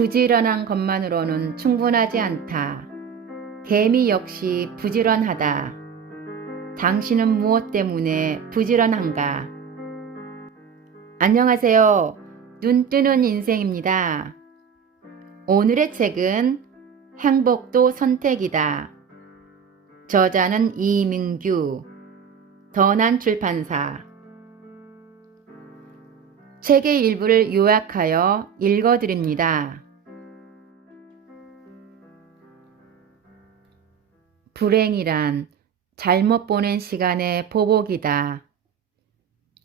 부지런한 것만으로는 충분하지 않다. 개미 역시 부지런하다. 당신은 무엇 때문에 부지런한가? 안녕하세요. 눈 뜨는 인생입니다. 오늘의 책은 행복도 선택이다. 저자는 이민규, 던한출판사. 책의 일부를 요약하여 읽어드립니다. 불행이란 잘못 보낸 시간의 보복이다.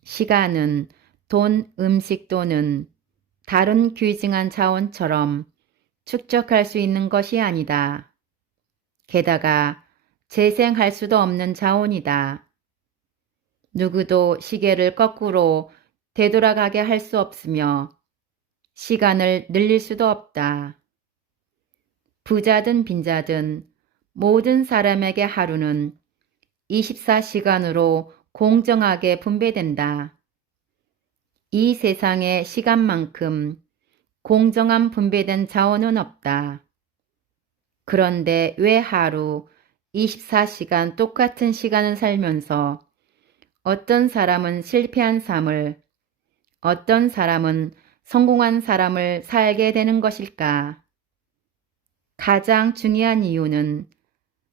시간은 돈, 음식 또는 다른 귀중한 자원처럼 축적할 수 있는 것이 아니다. 게다가 재생할 수도 없는 자원이다. 누구도 시계를 거꾸로 되돌아가게 할 수 없으며 시간을 늘릴 수도 없다. 부자든 빈자든 모든 사람에게 하루는 24시간으로 공정하게 분배된다. 이 세상의 시간만큼 공정한 분배된 자원은 없다. 그런데 왜 하루 24시간 똑같은 시간을 살면서 어떤 사람은 실패한 삶을, 어떤 사람은 성공한 사람을 살게 되는 것일까? 가장 중요한 이유는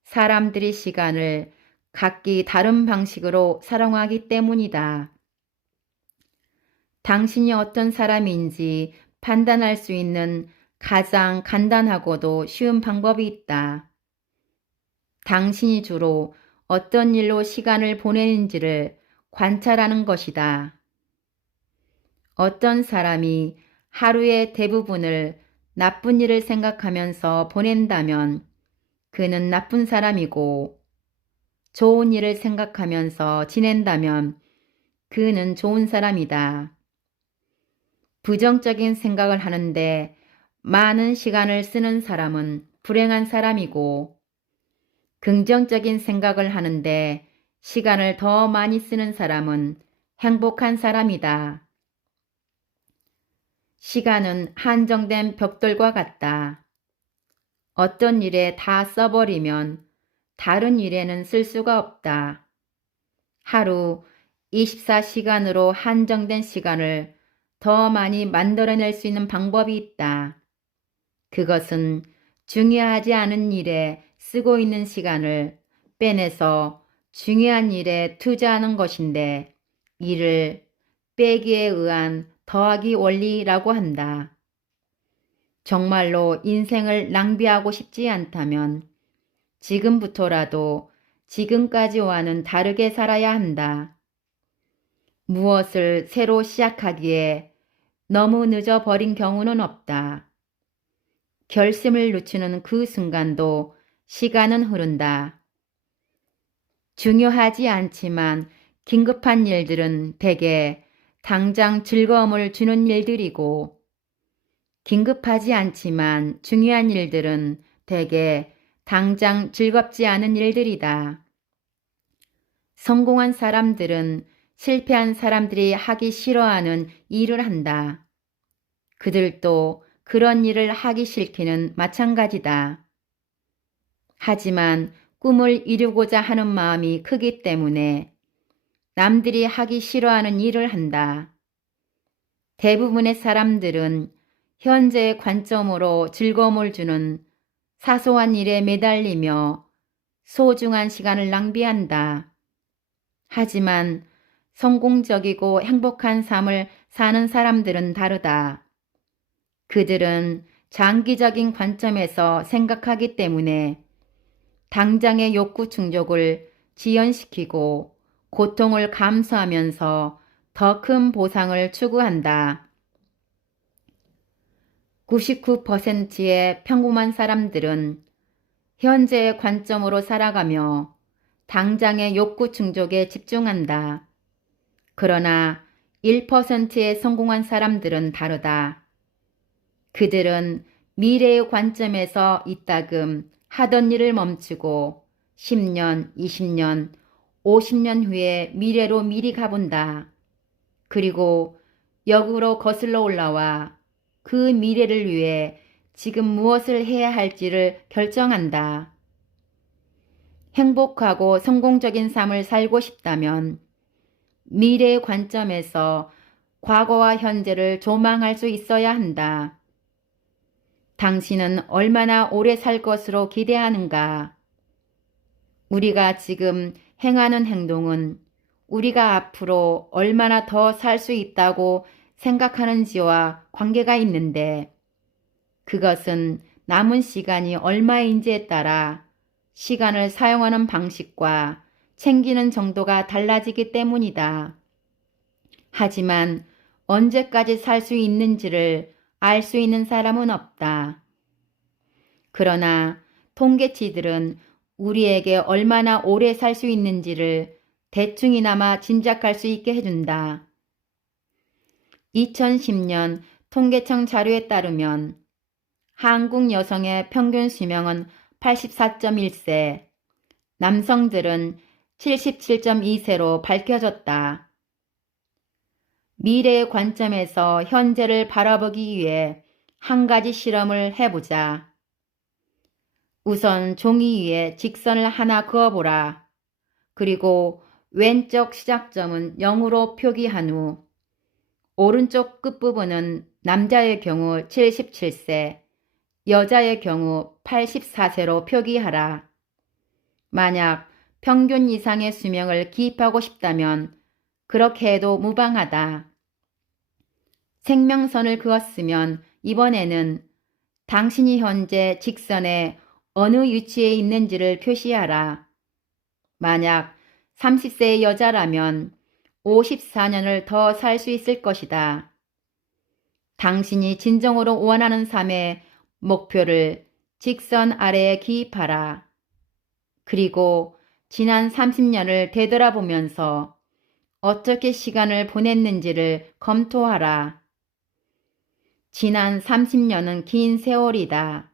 사람들이 시간을 각기 다른 방식으로 사용하기 때문이다. 당신이 어떤 사람인지 판단할 수 있는 가장 간단하고도 쉬운 방법이 있다. 당신이 주로 어떤 일로 시간을 보내는지를 관찰하는 것이다. 어떤 사람이 하루의 대부분을 나쁜 일을 생각하면서 보낸다면 그는 나쁜 사람이고, 좋은 일을 생각하면서 지낸다면 그는 좋은 사람이다. 부정적인 생각을 하는데 많은 시간을 쓰는 사람은 불행한 사람이고, 긍정적인 생각을 하는데 시간을 더 많이 쓰는 사람은 행복한 사람이다. 시간은 한정된 벽돌과 같다. 어떤 일에 다 써버리면 다른 일에는 쓸 수가 없다. 하루 24시간으로 한정된 시간을 더 많이 만들어낼 수 있는 방법이 있다. 그것은 중요하지 않은 일에 쓰고 있는 시간을 빼내서 중요한 일에 투자하는 것인데, 이를 빼기에 의한 더하기 원리라고 한다. 정말로 인생을 낭비하고 싶지 않다면 지금부터라도 지금까지와는 다르게 살아야 한다. 무엇을 새로 시작하기에 너무 늦어버린 경우는 없다. 결심을 늦추는 그 순간도 시간은 흐른다. 중요하지 않지만 긴급한 일들은 대개 당장 즐거움을 주는 일들이고, 긴급하지 않지만 중요한 일들은 대개 당장 즐겁지 않은 일들이다. 성공한 사람들은 실패한 사람들이 하기 싫어하는 일을 한다. 그들도 그런 일을 하기 싫기는 마찬가지다. 하지만 꿈을 이루고자 하는 마음이 크기 때문에 남들이 하기 싫어하는 일을 한다. 대부분의 사람들은 현재의 관점으로 즐거움을 주는 사소한 일에 매달리며 소중한 시간을 낭비한다. 하지만 성공적이고 행복한 삶을 사는 사람들은 다르다. 그들은 장기적인 관점에서 생각하기 때문에 당장의 욕구 충족을 지연시키고 고통을 감수하면서 더 큰 보상을 추구한다. 99%의 평범한 사람들은 현재의 관점으로 살아가며 당장의 욕구 충족에 집중한다. 그러나 1%의 성공한 사람들은 다르다. 그들은 미래의 관점에서 이따금 하던 일을 멈추고 10년, 20년, 50년 후에 미래로 미리 가본다. 그리고 역으로 거슬러 올라와 그 미래를 위해 지금 무엇을 해야 할지를 결정한다. 행복하고 성공적인 삶을 살고 싶다면 미래의 관점에서 과거와 현재를 조망할 수 있어야 한다. 당신은 얼마나 오래 살 것으로 기대하는가? 우리가 지금 행하는 행동은 우리가 앞으로 얼마나 더 살 수 있다고 생각하는지와 관계가 있는데, 그것은 남은 시간이 얼마인지에 따라 시간을 사용하는 방식과 챙기는 정도가 달라지기 때문이다. 하지만 언제까지 살 수 있는지를 알 수 있는 사람은 없다. 그러나 통계치들은 우리에게 얼마나 오래 살 수 있는지를 대충이나마 짐작할 수 있게 해준다. 2010년 통계청 자료에 따르면 한국 여성의 평균 수명은 84.1세, 남성들은 77.2세로 밝혀졌다. 미래의 관점에서 현재를 바라보기 위해 한 가지 실험을 해보자. 우선 종이 위에 직선을 하나 그어보라. 그리고 왼쪽 시작점은 0으로 표기한 후 오른쪽 끝부분은 남자의 경우 77세, 여자의 경우 84세로 표기하라. 만약 평균 이상의 수명을 기입하고 싶다면 그렇게 해도 무방하다. 생명선을 그었으면 이번에는 당신이 현재 직선의 어느 위치에 있는지를 표시하라. 만약 30세의 여자라면 54년을 더 살 수 있을 것이다. 당신이 진정으로 원하는 삶의 목표를 직선 아래에 기입하라. 그리고 지난 30년을 되돌아보면서 어떻게 시간을 보냈는지를 검토하라. 지난 30년은 긴 세월이다.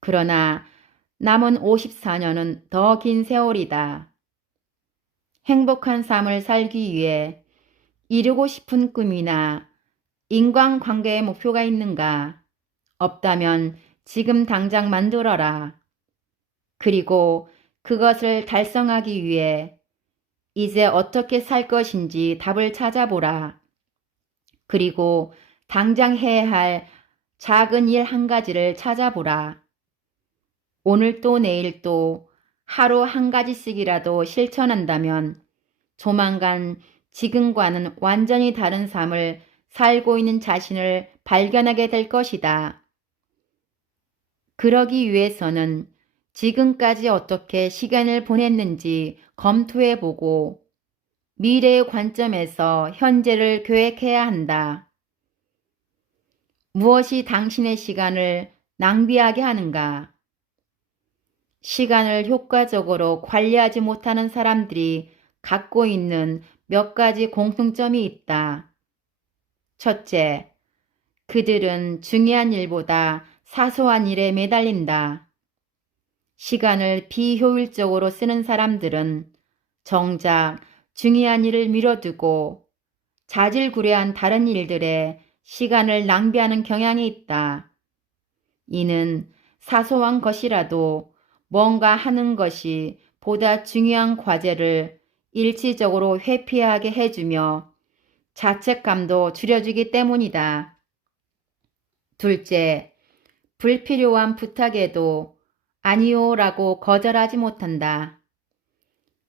그러나 남은 54년은 더 긴 세월이다. 행복한 삶을 살기 위해 이루고 싶은 꿈이나 인간관계의 목표가 있는가? 없다면 지금 당장 만들어라. 그리고 그것을 달성하기 위해 이제 어떻게 살 것인지 답을 찾아보라. 그리고 당장 해야 할 작은 일 한 가지를 찾아보라. 오늘 또 내일 또 하루 한 가지씩이라도 실천한다면 조만간 지금과는 완전히 다른 삶을 살고 있는 자신을 발견하게 될 것이다. 그러기 위해서는 지금까지 어떻게 시간을 보냈는지 검토해보고 미래의 관점에서 현재를 계획해야 한다. 무엇이 당신의 시간을 낭비하게 하는가? 시간을 효과적으로 관리하지 못하는 사람들이 갖고 있는 몇 가지 공통점이 있다. 첫째, 그들은 중요한 일보다 사소한 일에 매달린다. 시간을 비효율적으로 쓰는 사람들은 정작 중요한 일을 미뤄두고 자질구레한 다른 일들에 시간을 낭비하는 경향이 있다. 이는 사소한 것이라도 뭔가 하는 것이 보다 중요한 과제를 일시적으로 회피하게 해주며 자책감도 줄여주기 때문이다. 둘째, 불필요한 부탁에도 아니요라고 거절하지 못한다.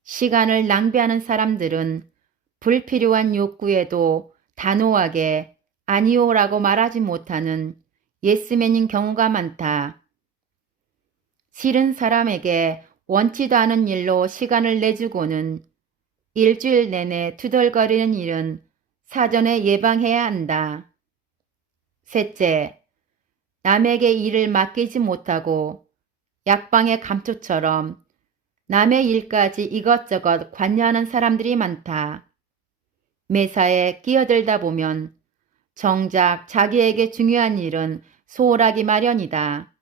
시간을 낭비하는 사람들은 불필요한 욕구에도 단호하게 아니요라고 말하지 못하는 예스맨인 경우가 많다. 싫은 사람에게 원치도 않은 일로 시간을 내주고는 일주일 내내 투덜거리는 일은 사전에 예방해야 한다. 셋째, 남에게 일을 맡기지 못하고 약방의 감초처럼 남의 일까지 이것저것 관여하는 사람들이 많다. 매사에 끼어들다 보면 정작 자기에게 중요한 일은 소홀하기 마련이다.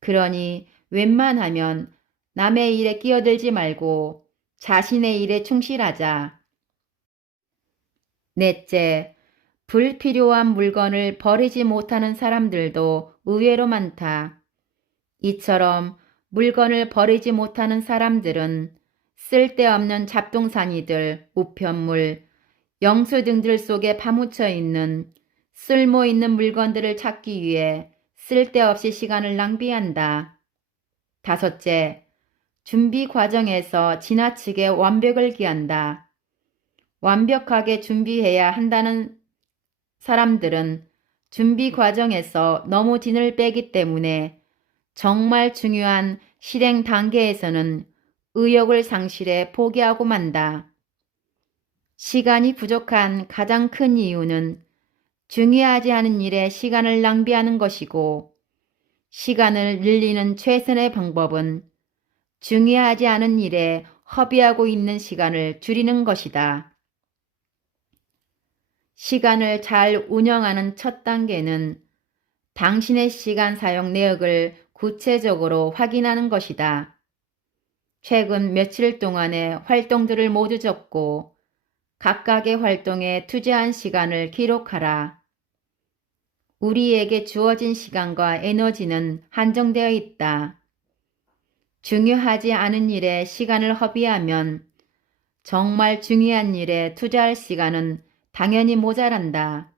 그러니 웬만하면 남의 일에 끼어들지 말고 자신의 일에 충실하자. 넷째, 불필요한 물건을 버리지 못하는 사람들도 의외로 많다. 이처럼 물건을 버리지 못하는 사람들은 쓸데없는 잡동사니들, 우편물, 영수증들 속에 파묻혀 있는 쓸모 있는 물건들을 찾기 위해 쓸데없이 시간을 낭비한다. 다섯째, 준비 과정에서 지나치게 완벽을 기한다. 완벽하게 준비해야 한다는 사람들은 준비 과정에서 너무 진을 빼기 때문에 정말 중요한 실행 단계에서는 의욕을 상실해 포기하고 만다. 시간이 부족한 가장 큰 이유는 중요하지 않은 일에 시간을 낭비하는 것이고, 시간을 늘리는 최선의 방법은 중요하지 않은 일에 허비하고 있는 시간을 줄이는 것이다. 시간을 잘 운영하는 첫 단계는 당신의 시간 사용 내역을 구체적으로 확인하는 것이다. 최근 며칠 동안의 활동들을 모두 적고 각각의 활동에 투자한 시간을 기록하라. 우리에게 주어진 시간과 에너지는 한정되어 있다. 중요하지 않은 일에 시간을 허비하면 정말 중요한 일에 투자할 시간은 당연히 모자란다.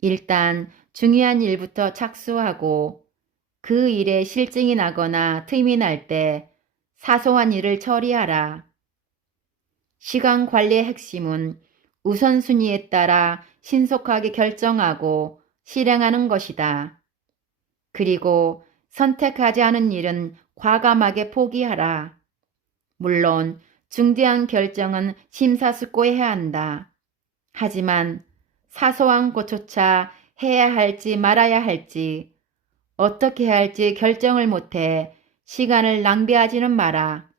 일단 중요한 일부터 착수하고 그 일에 실증이 나거나 틈이 날 때 사소한 일을 처리하라. 시간 관리의 핵심은 우선순위에 따라 신속하게 결정하고 실행하는 것이다. 그리고 선택하지 않은 일은 과감하게 포기하라. 물론 중대한 결정은 심사숙고해야 한다. 하지만 사소한 것조차 해야 할지 말아야 할지 어떻게 해야 할지 결정을 못해 시간을 낭비하지는 마라.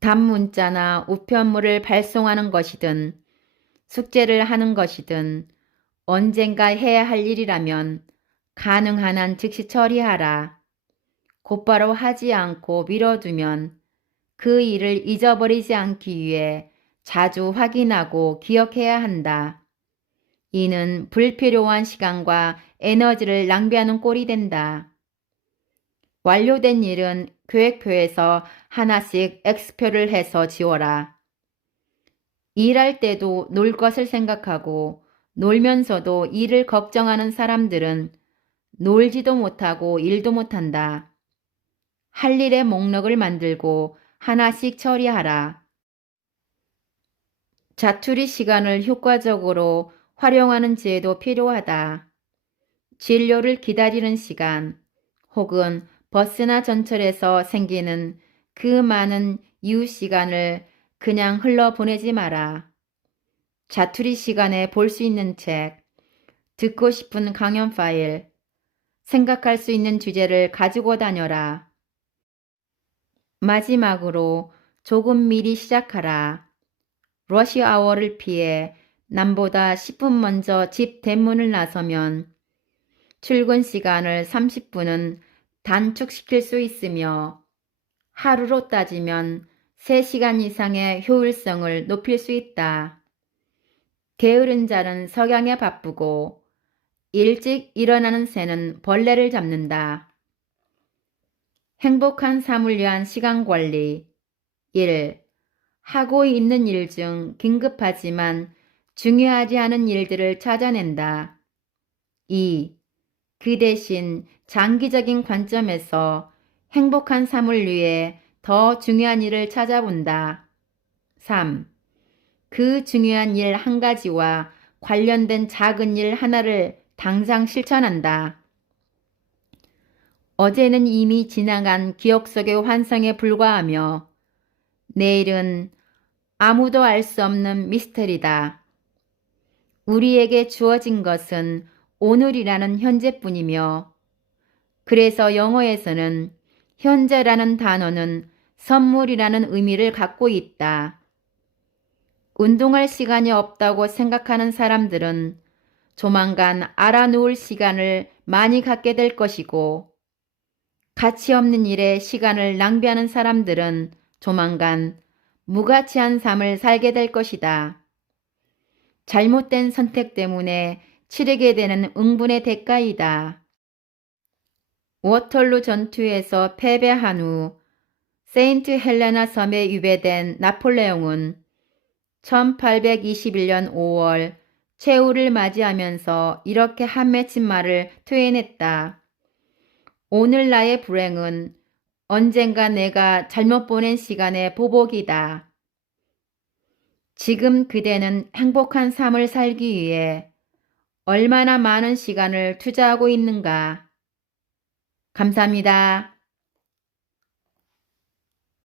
단문자나 우편물을 발송하는 것이든 숙제를 하는 것이든 언젠가 해야 할 일이라면 가능한 한 즉시 처리하라. 곧바로 하지 않고 미뤄두면 그 일을 잊어버리지 않기 위해 자주 확인하고 기억해야 한다. 이는 불필요한 시간과 에너지를 낭비하는 꼴이 된다. 완료된 일은 계획표에서 하나씩 X표를 해서 지워라. 일할 때도 놀 것을 생각하고 놀면서도 일을 걱정하는 사람들은 놀지도 못하고 일도 못한다. 할 일의 목록을 만들고 하나씩 처리하라. 자투리 시간을 효과적으로 활용하는 지혜도 필요하다. 진료를 기다리는 시간 혹은 버스나 전철에서 생기는 그 많은 이후 시간을 그냥 흘러보내지 마라. 자투리 시간에 볼 수 있는 책, 듣고 싶은 강연 파일, 생각할 수 있는 주제를 가지고 다녀라. 마지막으로 조금 미리 시작하라. 러시 아워를 피해 남보다 10분 먼저 집 대문을 나서면 출근 시간을 30분은 단축시킬 수 있으며 하루로 따지면 3시간 이상의 효율성을 높일 수 있다. 게으른 자는 석양에 바쁘고 일찍 일어나는 새는 벌레를 잡는다. 행복한 삶을 위한 시간관리 1. 하고 있는 일 중 긴급하지만 중요하지 않은 일들을 찾아낸다. 2. 그 대신 장기적인 관점에서 행복한 삶을 위해 더 중요한 일을 찾아본다. 3. 그 중요한 일 한 가지와 관련된 작은 일 하나를 당장 실천한다. 어제는 이미 지나간 기억 속의 환상에 불과하며 내일은 아무도 알 수 없는 미스터리다. 우리에게 주어진 것은 오늘이라는 현재뿐이며 그래서 영어에서는 현재라는 단어는 선물이라는 의미를 갖고 있다. 운동할 시간이 없다고 생각하는 사람들은 조만간 알아놓을 시간을 많이 갖게 될 것이고 가치 없는 일에 시간을 낭비하는 사람들은 조만간 무가치한 삶을 살게 될 것이다. 잘못된 선택 때문에 치르게 되는 응분의 대가이다. 워털루 전투에서 패배한 후 세인트 헬레나 섬에 유배된 나폴레옹은 1821년 5월 최후를 맞이하면서 이렇게 한 맺힌 말을 토해냈다. 오늘 나의 불행은 언젠가 내가 잘못 보낸 시간의 보복이다. 지금 그대는 행복한 삶을 살기 위해 얼마나 많은 시간을 투자하고 있는가? 감사합니다.